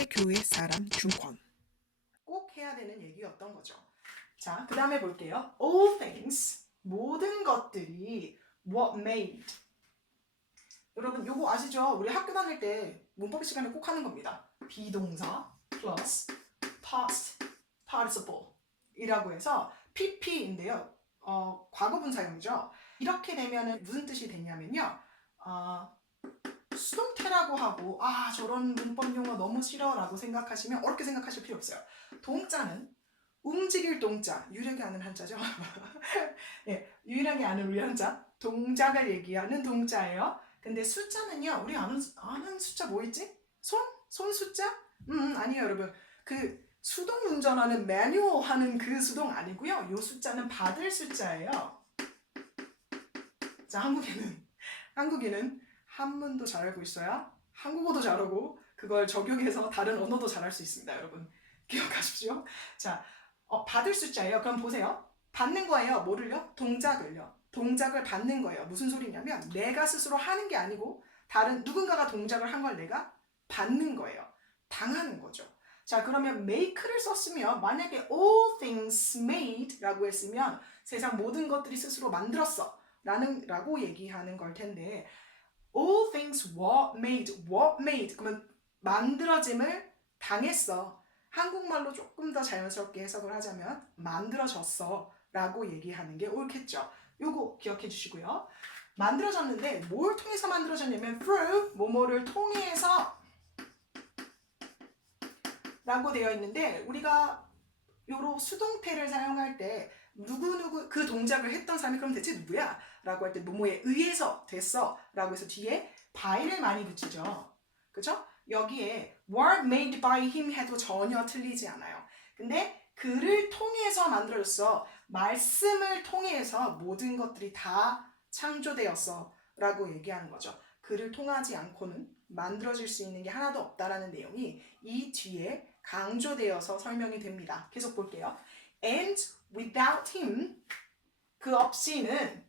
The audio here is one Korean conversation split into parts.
세계 교회 사람 중권. 꼭 해야 되는 얘기였던 거죠. 자, 그 다음에 볼게요. All things, 모든 것들이 what made. 여러분 요거 아시죠? 우리 학교 다닐 때 문법 시간에 꼭 하는 겁니다. 비동사 plus past participle 이라고 해서 pp인데요. 과거분사형이죠. 이렇게 되면은 무슨 뜻이 되냐면요. 수동태라고 하고 저런 문법 용어 너무 싫어 라고 생각하시면 어렵게 생각하실 필요 없어요. 동자는 움직일 동자, 유일하게 아는 한자죠. 예, 유일하게 아는 우리 한자, 동작을 얘기하는 동자예요. 근데 숫자는요, 우리 아는 숫자 뭐 있지? 손 숫자? 아니에요, 여러분. 그 수동 운전하는 매뉴얼 하는 그 수동 아니고요. 요 숫자는 받을 숫자예요. 자, 한국인은 한문도 잘 알고 있어야 한국어도 잘하고 그걸 적용해서 다른 언어도 잘할 수 있습니다, 여러분. 기억하십시오. 자, 받을 숫자예요. 그럼 보세요. 받는 거예요. 뭐를요? 동작을요. 동작을 받는 거예요. 무슨 소리냐면 내가 스스로 하는 게 아니고 다른 누군가가 동작을 한 걸 내가 받는 거예요. 당하는 거죠. 자, 그러면 make를 썼으면 만약에 all things made 라고 했으면 세상 모든 것들이 스스로 만들었어 라고 얘기하는 걸 텐데 all things what made 그러면 만들어짐을 당했어. 한국말로 조금 더 자연스럽게 해석을 하자면 만들어졌어 라고 얘기하는 게 옳겠죠. 요거 기억해 주시고요. 만들어졌는데 뭘 통해서 만들어졌냐면 through 뭐뭐를 통해서 라고 되어 있는데 우리가 요로 수동태를 사용할 때 누구 그 동작을 했던 사람이 그럼 대체 누구야? 라고 할 때 뭐뭐에 의해서 됐어 라고 해서 뒤에 by를 많이 붙이죠. 그쵸? 여기에 were made by him 해도 전혀 틀리지 않아요. 근데 그를 통해서 만들어졌어. 말씀을 통해서 모든 것들이 다 창조되었어 라고 얘기하는 거죠. 그를 통하지 않고는 만들어질 수 있는 게 하나도 없다라는 내용이 이 뒤에 강조되어서 설명이 됩니다. 계속 볼게요. And without him, 그 없이는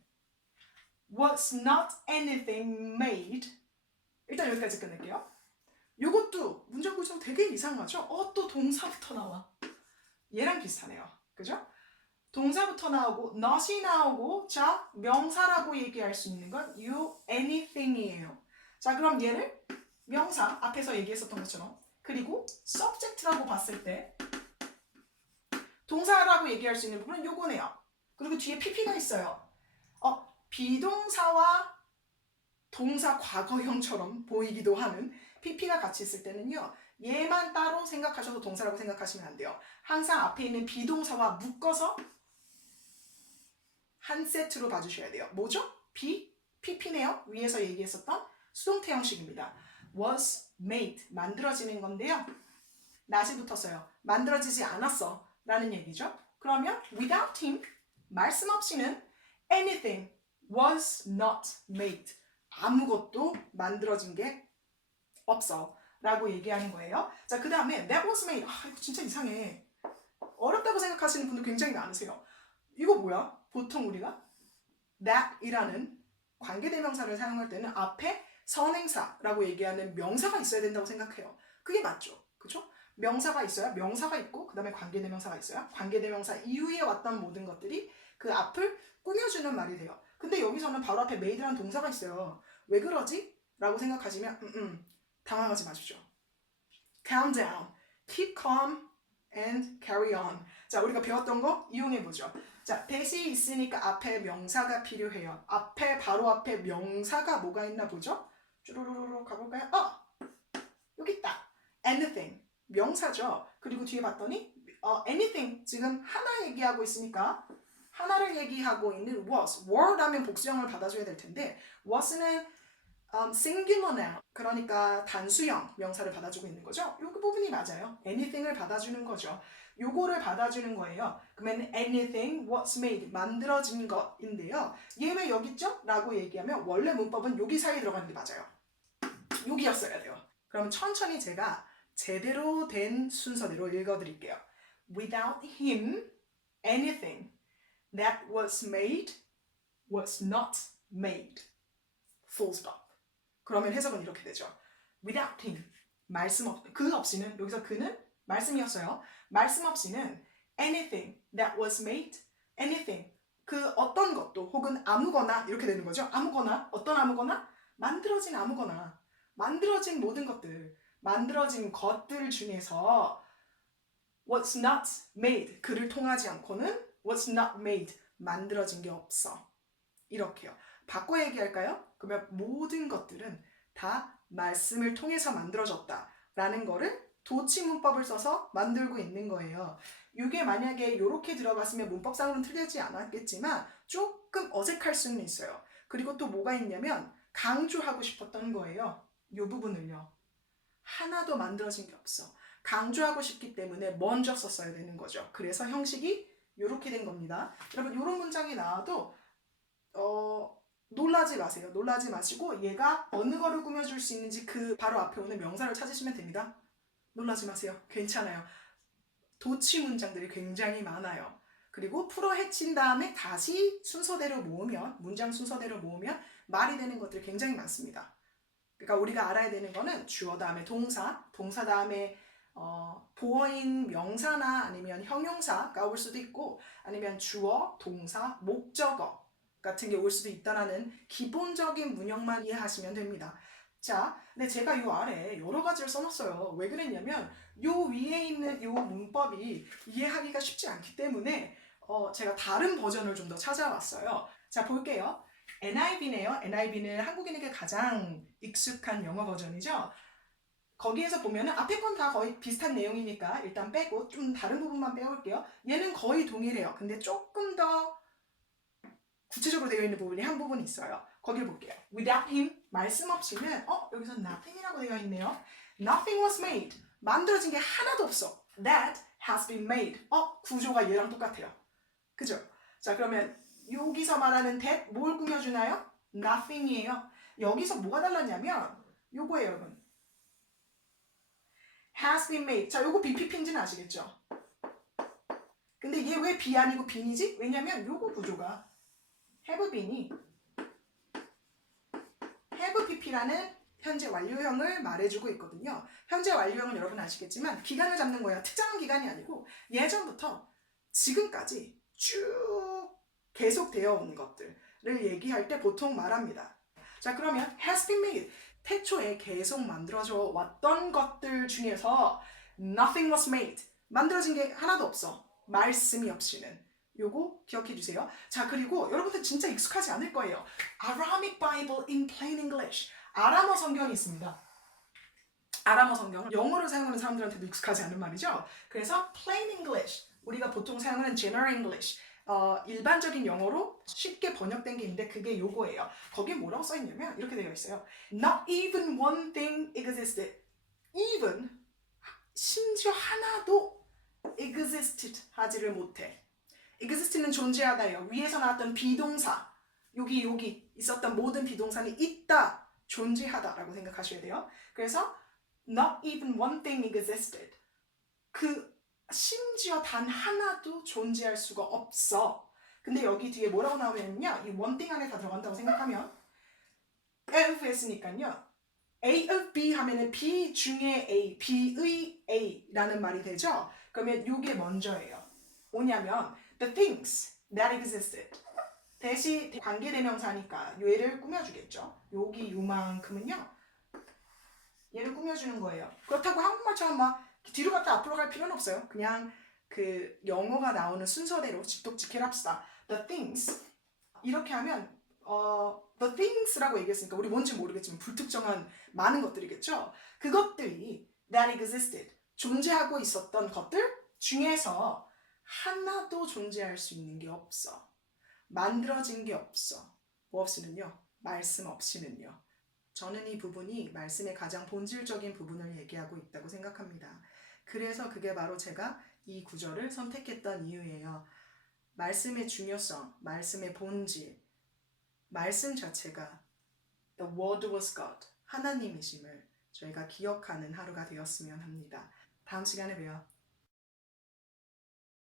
was not anything made. 일단 여기까지 끝낼게요. 요것도 문장 구조 되게 이상하죠? 또 동사부터 나와. 얘랑 비슷하네요. 그죠? 동사부터 나오고 not이 나오고 자 명사라고 얘기할 수 있는 건 you anything이에요. 자 그럼 얘를 명사 앞에서 얘기했었던 것처럼 그리고 subject라고 봤을 때 동사라고 얘기할 수 있는 부분은 요거네요. 그리고 뒤에 pp가 있어요. 비동사와 동사 과거형처럼 보이기도 하는 pp가 같이 있을 때는요. 얘만 따로 생각하셔도 동사라고 생각하시면 안 돼요. 항상 앞에 있는 비동사와 묶어서 한 세트로 봐주셔야 돼요. 뭐죠? pp네요. 위에서 얘기했었던 수동태 형식입니다. was made, 만들어지는 건데요. not이 붙었어요. 만들어지지 않았어 라는 얘기죠. 그러면 without him, 말씀 없이는 anything was not made. 아무것도 만들어진 게 없어 라고 얘기하는 거예요. 자, 그 다음에 that was made. 이거 진짜 이상해. 어렵다고 생각하시는 분들 굉장히 많으세요. 이거 뭐야? 보통 우리가 that이라는 관계대명사를 사용할 때는 앞에 선행사라고 얘기하는 명사가 있어야 된다고 생각해요. 그게 맞죠? 그쵸? 명사가 있어야 명사가 있고 그 다음에 관계대명사가 있어요. 관계대명사 이후에 왔던 모든 것들이 그 앞을 꾸며주는 말이 돼요. 근데 여기서는 바로 앞에 made라는 동사가 있어요. 왜 그러지? 라고 생각하시면 당황하지 마십시오. Calm down, keep calm and carry on. 자, 우리가 배웠던 거 이용해보죠. 자, that이 있으니까 앞에 명사가 필요해요. 바로 앞에 명사가 뭐가 있나 보죠? 쭈루루루 가볼까요? 여기 있다. anything. 명사죠. 그리고 뒤에 봤더니 anything. 지금 하나 얘기하고 있으니까 하나를 얘기하고 있는 was. were라면 복수형을 받아줘야 될 텐데 was는 singular noun. 그러니까 단수형 명사를 받아주고 있는 거죠. 이 부분이 맞아요. anything을 받아주는 거죠. 요거를 받아주는 거예요. 그러면 anything was made, 만들어진 것인데요. 얘 왜 여기 있죠? 라고 얘기하면 원래 문법은 여기 사이에 들어가는 게 맞아요. 여기였어야 돼요. 그럼 천천히 제가 제대로 된 순서대로 읽어드릴게요. Without him, anything that was made was not made. Full stop. 그러면 해석은 이렇게 되죠. Without him, 그 없이는, 여기서 그는 말씀이었어요. 말씀 없이는 anything that was made, anything, 그 어떤 것도 혹은 아무거나 이렇게 되는 거죠. 아무거나, 어떤 아무거나, 만들어진 아무거나, 만들어진 모든 것들, 만들어진 것들 중에서 what's not made, 그를 통하지 않고는 what's not made, 만들어진 게 없어. 이렇게요. 바꿔 얘기할까요? 그러면 모든 것들은 다 말씀을 통해서 만들어졌다라는 거를 도치 문법을 써서 만들고 있는 거예요. 이게 만약에 이렇게 들어갔으면 문법상으로는 틀리지 않았겠지만 조금 어색할 수는 있어요. 그리고 또 뭐가 있냐면 강조하고 싶었던 거예요. 이 부분을요. 하나도 만들어진 게 없어. 강조하고 싶기 때문에 먼저 썼어야 되는 거죠. 그래서 형식이 이렇게 된 겁니다. 여러분 이런 문장이 나와도 놀라지 마세요. 놀라지 마시고 얘가 어느 거를 꾸며줄 수 있는지 그 바로 앞에 오는 명사를 찾으시면 됩니다. 놀라지 마세요. 괜찮아요. 도치 문장들이 굉장히 많아요. 그리고 풀어 헤친 다음에 다시 순서대로 모으면, 문장 순서대로 모으면 말이 되는 것들이 굉장히 많습니다. 그러니까 우리가 알아야 되는 거는 주어 다음에 동사, 동사 다음에 보어인 명사나 아니면 형용사가 올 수도 있고 아니면 주어, 동사, 목적어 같은 게 올 수도 있다라는 기본적인 문형만 이해하시면 됩니다. 자, 근데 제가 요 아래 여러 가지를 써놨어요. 왜 그랬냐면 요 위에 있는 요 문법이 이해하기가 쉽지 않기 때문에 제가 다른 버전을 좀 더 찾아왔어요. 자, 볼게요. NIV네요. NIV는 한국인에게 가장 익숙한 영어 버전이죠. 거기에서 보면은 앞에 건 다 거의 비슷한 내용이니까 일단 빼고 좀 다른 부분만 빼올게요. 얘는 거의 동일해요. 근데 조금 더 구체적으로 되어 있는 부분이 한 부분 있어요. 거길 볼게요. Without him, 말씀 없이는 여기서 nothing이라고 되어 있네요. Nothing was made. 만들어진 게 하나도 없어. That has been made. 구조가 얘랑 똑같아요. 그죠? 자, 그러면 여기서 말하는 that 뭘 꾸며주나요? Nothing이에요. 여기서 뭐가 달랐냐면 요거예요, 여러분. has been made. 자, 요거 BPP인지는 아시겠죠? 근데 얘 왜 be 아니고 been이지? 왜냐면 요거 구조가 have been이 have pp라는 현재 완료형을 말해주고 있거든요. 현재 완료형은 여러분 아시겠지만 기간을 잡는 거예요. 특정한 기간이 아니고 예전부터 지금까지 쭉 계속되어 온 것들을 얘기할 때 보통 말합니다. 자, 그러면 has been made. 태초에 계속 만들어져 왔던 것들 중에서 nothing was made. 만들어진 게 하나도 없어. 말씀이 없이는. 요거 기억해 주세요. 자, 그리고 여러분들 진짜 익숙하지 않을 거예요. Aramaic Bible in Plain English. 아람어 성경이 있습니다. 아람어 성경은 영어를 사용하는 사람들한테도 익숙하지 않은 말이죠. 그래서 Plain English, 우리가 보통 사용하는 General English, 일반적인 영어로 쉽게 번역된 게 있는데 그게 요거예요. 거기에 뭐라고 써있냐면 이렇게 되어 있어요. Not even one thing existed. Even, 심지어 하나도 existed 하지를 못해. exist는 존재하다예요. 위에서 나왔던 비동사, 여기 있었던 모든 비동사는 있다, 존재하다라고 생각하셔야 돼요. 그래서 not even one thing existed. 그 심지어 단 하나도 존재할 수가 없어. 근데 여기 뒤에 뭐라고 나오냐면요, 이 one thing 안에 다 들어간다고 생각하면 of 했으니까요. A of B 하면은 B 중에 A, B의 A라는 말이 되죠. 그러면 이게 먼저예요. 뭐냐면 the things that existed. 대시 관계대명사니까 얘를 꾸며주겠죠. 여기 요만큼은요. 얘를 꾸며주는 거예요. 그렇다고 한국말처럼 막 뒤로 갔다 앞으로 갈 필요는 없어요. 그냥 그 영어가 나오는 순서대로 직독직해합시다. The things 이렇게 하면 the things라고 얘기했으니까 우리 뭔지 모르겠지만 불특정한 많은 것들이겠죠. 그것들이 that existed 존재하고 있었던 것들 중에서 하나도 존재할 수 있는 게 없어. 만들어진 게 없어. 뭐 없이는요? 말씀 없이는요. 저는 이 부분이 말씀의 가장 본질적인 부분을 얘기하고 있다고 생각합니다. 그래서 그게 바로 제가 이 구절을 선택했던 이유예요. 말씀의 중요성, 말씀의 본질, 말씀 자체가 The Word was God, 하나님이심을 저희가 기억하는 하루가 되었으면 합니다. 다음 시간에 봬요.